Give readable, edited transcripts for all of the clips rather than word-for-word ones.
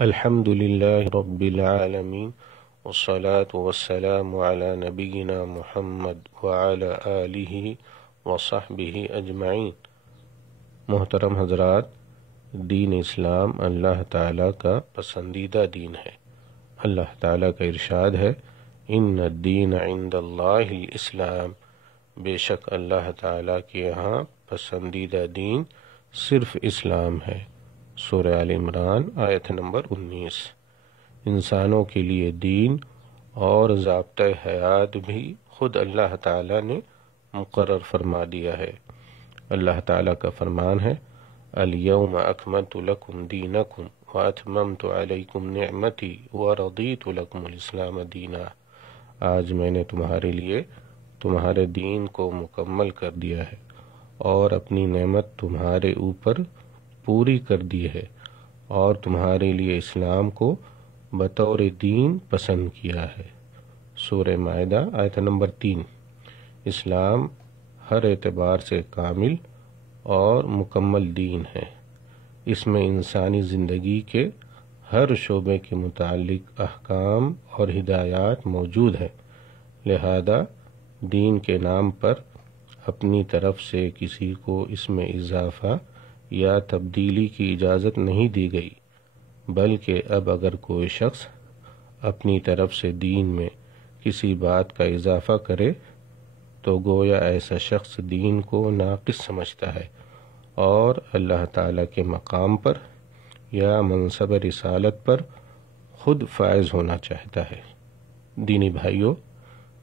الحمد لله رب العالمين والصلاة والسلام على نبينا محمد وعلى آله وصحبه اجمعین۔ محترم حضرات، دین اسلام اللہ تعالیٰ کا پسندیدہ دین ہے۔ اللہ تعالیٰ کا ارشاد ہے، ان الدین عند اللہ الاسلام، بے شک اللہ تعالیٰ کے یہاں پسندیدہ دین صرف اسلام ہے۔ سورہ آل عمران آیت نمبر 19۔ انسانوں کے لیے دین اور ضابطۂ حیات بھی خود اللہ تعالیٰ نے مقرر فرما دیا ہے۔ اللہ تعالیٰ کا فرمان ہے، الیوم اکملت لکم دینکم واتممت علیکم نعمتی ورضیت لکم الاسلام دینا۔ آج میں نے تمہارے لیے تمہارے دین کو مکمل کر دیا ہے اور اپنی نعمت تمہارے اوپر پوری کر دی ہے، اور تمہارے لیے اسلام کو بطور دین پسند کیا ہے۔ سورہ مائدہ آیت نمبر 3۔ اسلام ہر اعتبار سے کامل اور مکمل دین ہے۔ اس میں انسانی زندگی کے ہر شعبے کے متعلق احکام اور ہدایات موجود ہیں، لہذا دین کے نام پر اپنی طرف سے کسی کو اس میں اضافہ یا تبدیلی کی اجازت نہیں دی گئی، بلکہ اب اگر کوئی شخص اپنی طرف سے دین میں کسی بات کا اضافہ کرے تو گویا ایسا شخص دین کو ناقص سمجھتا ہے اور اللہ تعالیٰ کے مقام پر یا منصب رسالت پر خود فائز ہونا چاہتا ہے۔ دینی بھائیوں،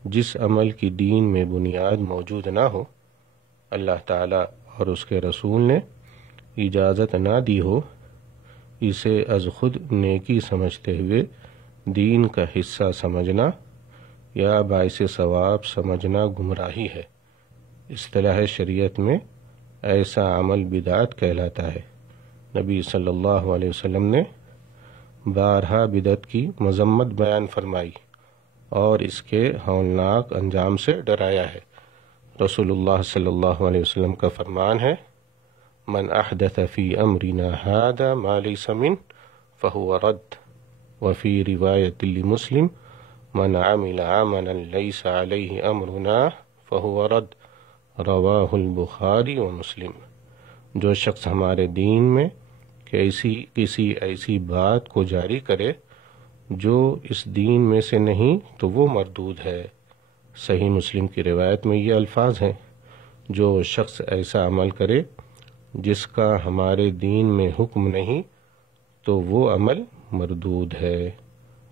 جس عمل کی دین میں بنیاد موجود نہ ہو، اللہ تعالیٰ اور اس کے رسول نے اجازت نہ دی ہو، اسے از خود نیکی سمجھتے ہوئے دین کا حصہ سمجھنا یا باعث ثواب سمجھنا گمراہی ہے۔ اصطلاح شریعت میں ایسا عمل بدعت کہلاتا ہے۔ نبی صلی اللہ علیہ وسلم نے بارہا بدعت کی مذمت بیان فرمائی اور اس کے ہولناک انجام سے ڈرایا ہے۔ رسول اللہ صلی اللہ علیہ وسلم کا فرمان ہے، من احدث فی امرنا هذا ما لیس منه فهو رد، وفی روایت لمسلم من عمل عملا لیس علیہ امرنا فهو رد، رواہ البخاری ومسلم۔ جو شخص ہمارے دین میں کسی ایسی بات کو جاری کرے جو اس دین میں سے نہیں تو وہ مردود ہے۔ صحیح مسلم کی روایت میں یہ الفاظ ہیں، جو شخص ایسا عمل کرے جس کا ہمارے دین میں حکم نہیں تو وہ عمل مردود ہے۔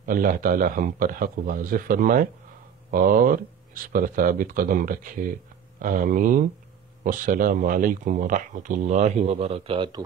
اللہ تعالی ہم پر حق واضح فرمائے اور اس پر ثابت قدم رکھے، آمین۔ والسلام علیکم ورحمۃ اللہ وبرکاتہ۔